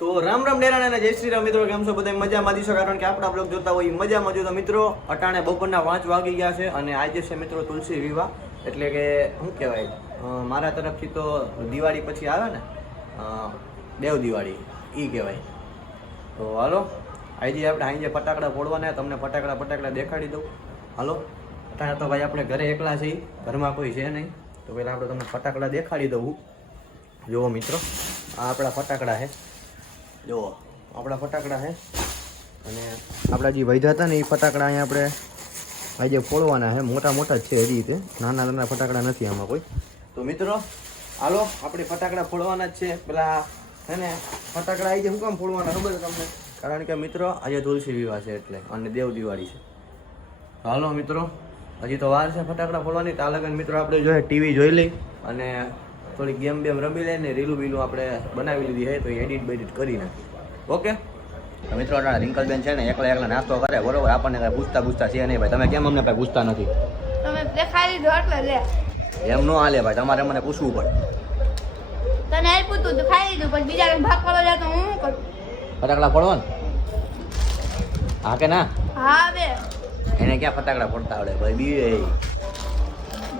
તો રામ રામ ડેરાના અને જય શ્રી રામ મિત્રો, કેમ છો? બધા મજામાં? દીશો કારણ કે આપણા બ્લોગ જોતા હોય મજામાં જોતા મિત્રો, અટાણે બપોરના પાંચ વાગી ગયા છે અને આજે છે મિત્રો તુલસી વિવાહ. એટલે કે, શું કહેવાય? મારા તરફથી તો દિવાળી પછી આવે ને દેવ દિવાળી એ કહેવાય. તો હાલો આજે આપણે આજે ફટાકડા ફોડવાના, તમને ફટાકડા ફટાકડા દેખાડી દઉં. હાલો અટાણે તો ભાઈ આપણે ઘરે એકલા છીએ, ઘરમાં કોઈ છે નહીં. તો પહેલાં આપણે તમને ફટાકડા દેખાડી દઉં. જુઓ મિત્રો, આ આપણા ફટાકડા છે. જુઓ, આપણા ફટાકડા છે અને આપણા જે વૈધા હતા ને એ ફટાકડા અહીંયા આપણે આજે ફોડવાના છે મોટા મોટા જ છે હજી રીતે નાના નાના ફટાકડા નથી આમાં કોઈ. તો મિત્રો, હાલો, આપણે ફટાકડા ફોડવાના જ છે. પેલા હે ને, ફટાકડા આજે શું કામ ફોડવાના ખબર તમને? કારણ કે મિત્રો, આજે તુલસી વિવાહ છે એટલે, અને દેવ દિવાળી છે. હાલો, મિત્રો, હજી તો વાર છે ફટાકડા ફોડવાની. તો અલગ મિત્રો, આપણે જોઈએ ટીવી જોઈ લઈ. અને થોડી ગેમ બેમ રમી લઈએ ને રીલું બીલું આપણે બનાવી લીધી છે તો એડિટ બેડિટ કરી નાખી. ઓકે? તો મિત્રો અટાણે રિંકલબેન છે ને એકલા એકલા નાસ્તો કરે બરોબર? આપણને કાંઈ પૂછતા પૂછતા છે નહીં ભાઈ. તમે કેમ અમને કાંઈ પૂછતા નથી? તમે દેખાડી દીધો એટલે લે. એમ ન હાલે ભાઈ તમારે મને પૂછવું પડે. તને આપ્યું તું તો ખાઈ લીધું પણ બીજા ભાગ પડો જાય તો હું શું કરું? ફટાકડા ફોડવાનું હા કે ના? હા બે. એને ક્યાં ફટાકડા ફોડતા આવડે ભાઈ? બી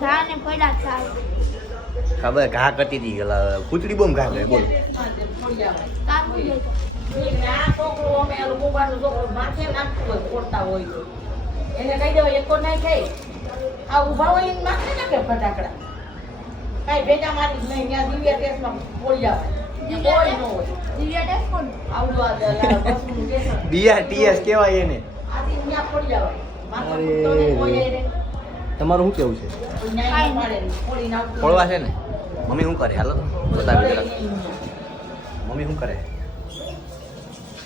ધાને પડ્યા ચાલ ખબર ઘા કટી દી કૂતરી બોમ ઘા કરે બોલ એને કહી દેવાય એકો નહીં થઈ આ ઊભા હોય એને નાખી નાખે ફટાકડા કાંઈ ભેગા મારી જ નહીં ત્યાં દિવ્યા ટેસ્ટમાં પોઈ આવે કોઈ ન હોય દિવ્યા ટેસ્ટ કોણ આવડું આ દ- વસ્તુનું ટેસ્ટ. બીઆર ટીએસ કહેવાય એને. અરે તમારું શું કેવું છે? ફોડવા છે ને? મમ્મી શું કરે? હાલો બતાવી જરાક મમ્મી શું કરે?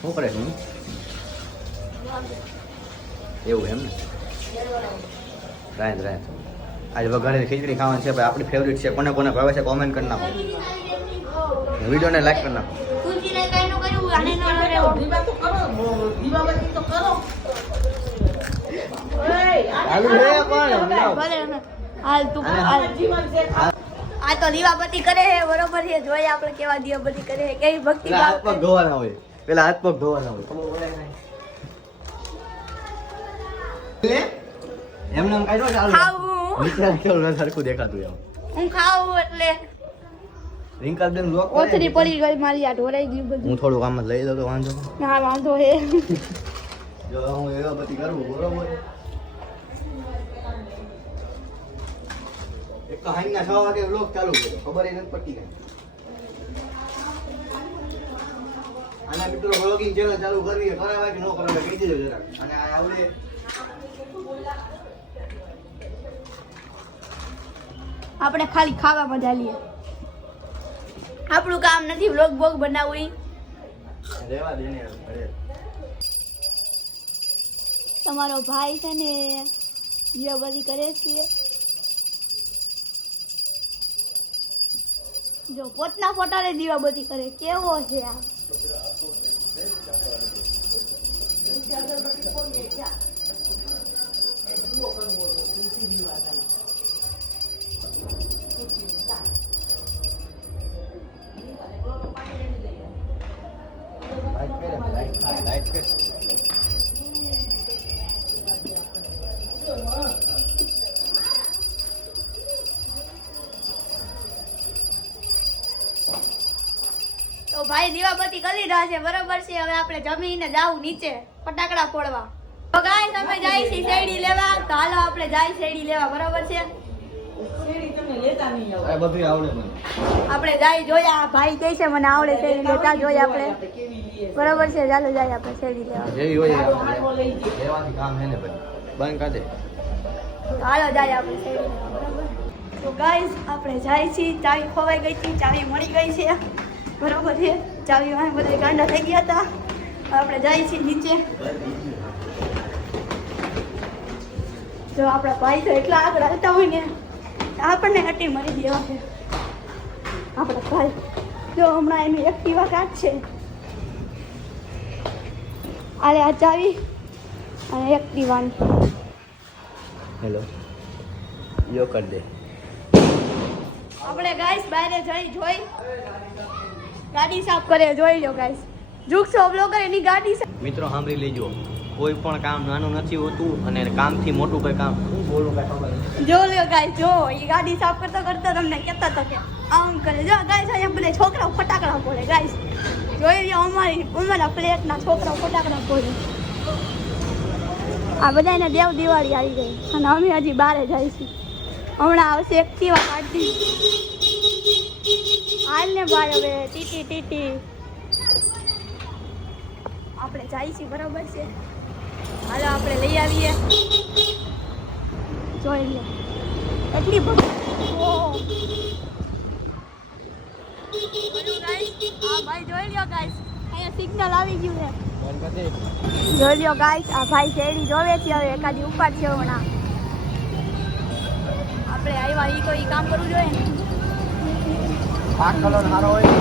શું કરે હું એવું એમ ને? રાઈટ રાઈટ આજે વઘારેલી ખીચડી ખાવાની છે ભાઈ આપણી ફેવરિટ છે. કોને કોને ભાવે છે કોમેન્ટ કરી નાખો. વિડીયોને લાઈક કરી નાખો. હાલ તું હાલ. જીવન છે. આ તો દીવાબત્તી કરે હે બરોબર છે જોઈએ આપણે કેવા દીવાબત્તી કરે હે કેવી ભક્તિ પેલા હાથ પગ ધોવાના હોય પેલા હાથ પગ ધોવાના હોય. એમને કાઢો કાંઈ ખાવું. નીચે કેવું ન સરખું દેખાતું એમ. હું ખાવું એટલે. લોક કરે. પડી ગઈ મારી આ ઢોરાઈ ગયું બધું. હું થોડું કામ લઈ લઉં તો વાંધો. ના વાંધો હે. જો હું એવા બધી કરું બરોબર. તો છ વાગે vlog ચાલુ કર્યો. ખબર પડતી કઈ. આના મિત્રો channel ચાલુ કરવી છે કે ન કરાવાય કહી દેજો જરાક. અને આ આવડે. આપણે ખાલી ખાવા મજા લઈએ. આપણું કામ નથી વ્લોગ બોગ બનાવવી. ઈ. દે ને તમારો ભાઈ છે ને જે બધી કરે છે. જો પોતના ફોટાને દીવા બધી કરે કેવો છે આ? લાઈટ લાઈટ દીવાબત્તી કરી રહ્યા છે બરોબર છે? હવે આપણે જમીને જાવું નીચે ફટાકડા ફોડવા. તો ગાય તમે જાય છે શેરડી લેવા તો હાલો આપણે જાય શેરડી લેવા બરોબર છે? શેરડી તમને લેતા નહીં આવો. આ બધું આવડે મને. આપણે જાય જોયા ભાઈ કહે છે મને આવડે શેરડી લેતા જોઈએ આપણે. બરોબર છે ચાલો જાય આપણે શેરડી લેવા. જેવી હોય કામ છે ને ભાઈ. બંધ હાલો જાય આપણે શેરડી તો ગાઈસ આપણે જાય છીએ ચાવી ખોવાઈ ગઈ હતી ચાવી મળી ગઈ છે. બરોબર છે? ચાવી વાંહે બધા ગાંડા થઈ ગયા હતા. આપણે જાય છીએ નીચે. જો આપણા ભાઈ તો એટલા આગળ આવતા હોય ને આપણને હટી મરી દેવા છે. આપણા ભાઈ જો હમણાં એની એક્ટિવા કાઢ છે. આલે આ ચાવી અને એક્ટિવાની. હેલો યો કર દે આપણે ગાઈસ બહાર જઈ જોઈ. ગાડી સાફ કરે જોઈ લો ગાઈસ જુગસો બ્લોગર એની ગાડી મિત્રો સાંભળી લેજો. કોઈ પણ કામ નાનું નથી હોતું અને કામથી મોટું કોઈ કામ શું બોલું કાંઈ જો લ્યો ગાય જો એ ગાડી સાફ કરતા કરતા તમને કહેતા તો કે આમ કરે. જો ગાય અહીંયા બધા છોકરાઓ ફટાકડા ફોડે ગાય જોઈ લ્યો અમારી અમારા ફ્લેટના છોકરાઓ ફટાકડા ફોડે. આ બધાને દેવ દિવાળી આવી ગઈ અને અમે હજી બારે જઈશું હમણાં આવશે એક્ટિવા કાઢી હાલ ને ભાઈ હવે ટીટી ટીટી આપણે જઈશું, બરાબર છે. હાલો, આપણે લઈ આવીએ. જોઈ લે. એટલી સિગ્નલ આવી ગયું છે. જોઈ લ્યો ગાઈસ આ ભાઈ શેરડી જોવે છે હવે, એકાદી ઉપર છે હમણાં. આપણે આવ્યા એ તો ઈ કામ કરવું જોઈએ. ને આ કલર સારો હોય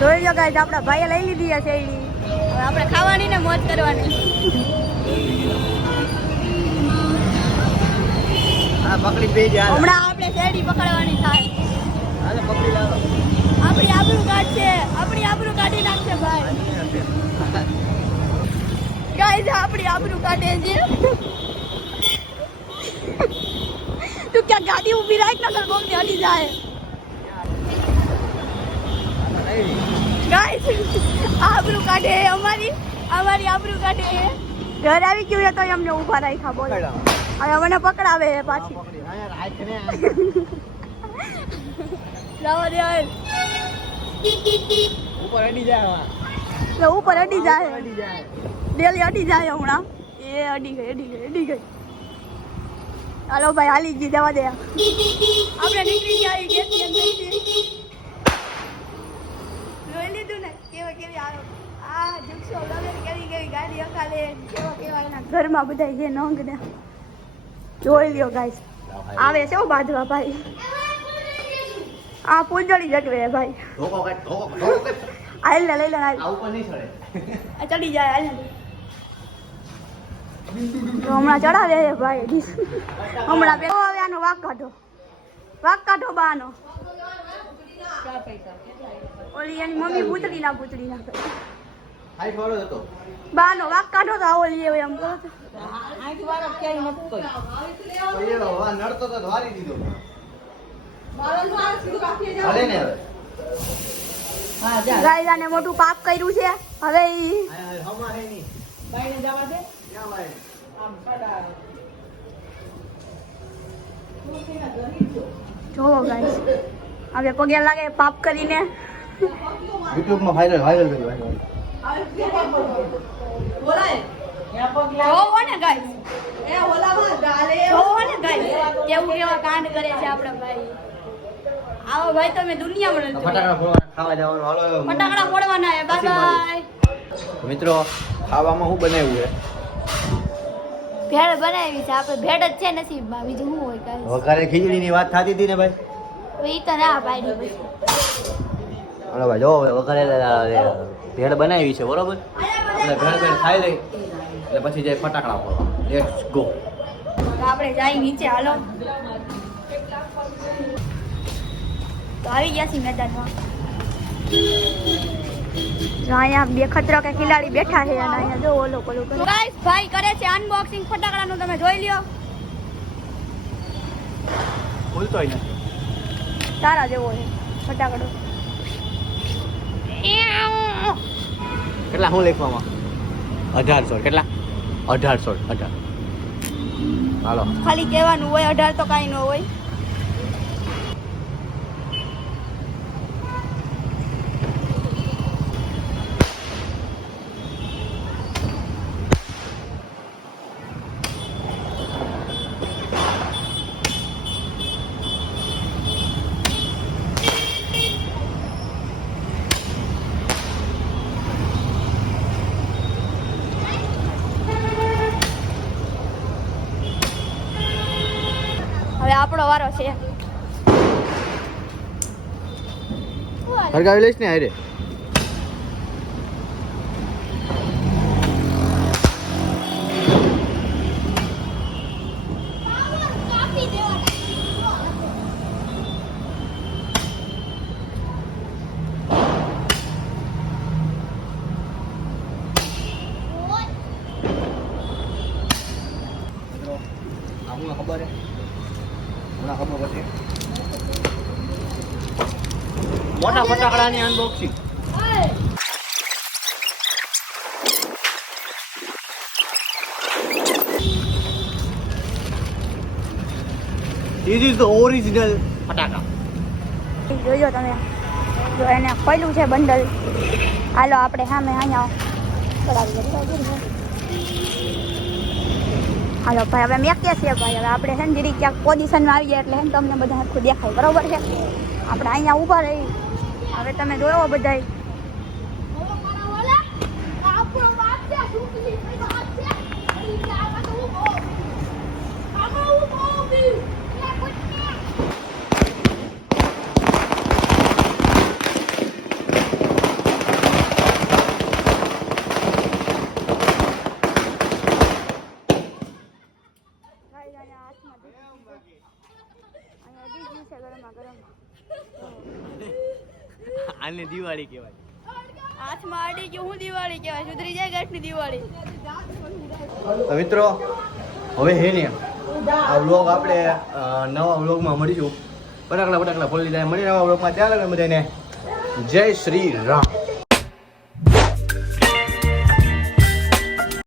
જોઈ લો ગાઈસ આપણા ભાઈએ લઈ લીધી છે આપણે ખાવાની ને મોજ કરવાની. હા પકડી બે જાય. હમણાં આપણે શેરડી પકડવાની થાય. હાલે પકડી લાવો. આપણી આબરૂ કાઢશે આપણી આબરૂ કાઢી નાખશે ભાઈ. ગાઈસ આપણી આબરૂ કાઢે છે. તું ક્યાં ગાડી ઊભી રાખ નકર બોમ્બે હટી જાય. ગાઈસ આબરૂ કાઢે અમારી. અમારી આબરૂ કાઢે ઘર આવી ગયું તો અમને ઊભા રાખ્યા બોલો. હવે મને પકડાવે છે પાછી. ઉપર અડી જાય ઉપર અડી જાય. ડેલી અડી જાય હમણાં. એ અડી ગઈ અડી ગઈ અડી ગઈ. હાલો ભાઈ હાલી ગઈ જવા દે આપણે નીકળી ગયા ગેટની અંદરથી જોઈ લીધું ને કેવા કેવી આ આ લગન કેવી કેવી ગાડી હકાલે કેવા કેવા એના ઘરમાં બધા જે નંગ ને. જોઈ લ્યો ગાઈસ આવે છે બાંધવા ભાઈ. આ પૂંજળી જગવે ભાઈ. આઈ ને લઈ લે આ ચડે. આ ચડી જાય આઈ હમણાં ચડાવે છે ભાઈ. હમણાં બે હવે આનો વાક કાઢો. વાક કાઢો બાનો ઓલી એની મમ્મી પૂતળી ના પૂતળી ના કરે. વાળો હતો. બાનો વાક કાઢો તો આવો ઓલી એમ કરો તો. આઠ વાર ક્યાંય નથી કોઈ. એ વા નડતો તો ધ્વારી દીધો. હાલે ને હવે. હા જા. આને મોટું પાપ કર્યું છે. હવે ઈ હા, હા, હમા હે નહીં. બાઈને જવા દે. ક્યાં મારે આમ કડા જોવો ગાઈસ હવે પગે લાગે પાપ કરીને. યુટ્યુબમાં વાયરલ વાયરલ કર્યું નથી. મિત્રો ખાવામાં શું બનાવ્યું છે? ભેળ બનાવી છે. આપણે ભેળ જ છે નસીબમાં. બીજું શું હોય વઘારે ખીચડીની વાત થતી હતી ને ભાઈ? એ તો ના પાડી. હાલો ભાઈ જો વઘારે ભેળ બનાવી છે બરોબર? આપણે ભેળ ભેળ ખાઈ લઈ એટલે પછી જાય ફટાકડા ફોડવા. લેટ્સ ગો આપણે જાય નીચે હાલો. તો આવી ગયા છીએ મેદાનમાં. જો અહીંયા બે ખતરો કે ખિલાડી બેઠા છે અને અહીંયા જો ઓલો કોલો ગાઈસ ભાઈ કરે છે અનબોક્સિંગ ફટાકડાનું તમે જોઈ લ્યો. તારા જેવો છે ફટાકડો. કેટલા હું લેખવામાં? અઢારસો કેટલા? અઢારસો અઢાર. હાલો. ખાલી કહેવાનું હોય અઢાર તો કાંઈ ન હોય હવે આપણો વારો છે. હરગાવી લઈશ ને હારે. ખબર હે? મોટા ફટાકડાની unboxing This is the original ફટાકા જોજો તમે. જો એને ખોલ્યું છે બંડલ. હાલો આપણે સામે અહીંયા. હાલો, ભાઈ, હવે મેં કે છે ભાઈ? હવે આપણે છે ને દીદી ક્યાંક પોઝિશનમાં આવી જાય એટલે છે ને તમને બધા આખું દેખાય, બરાબર છે? આપણે અહીંયા ઊભા રહી. હવે તમે જોયો બધાય? આને દિવાળી કહેવાય. હાથમાં આડી કે હું દિવાળી કહેવાય સુધરી જાય ગાંઠની દિવાળી. તો મિત્રો હવે હે ને આ વ્લોગ આપણે નવા વ્લોગમાં મળીશું. ફટાકડા ફટાકડા ફોડી જાય મળી નવા વ્લોગમાં ત્યાં લગે બધાને જય શ્રી રામ.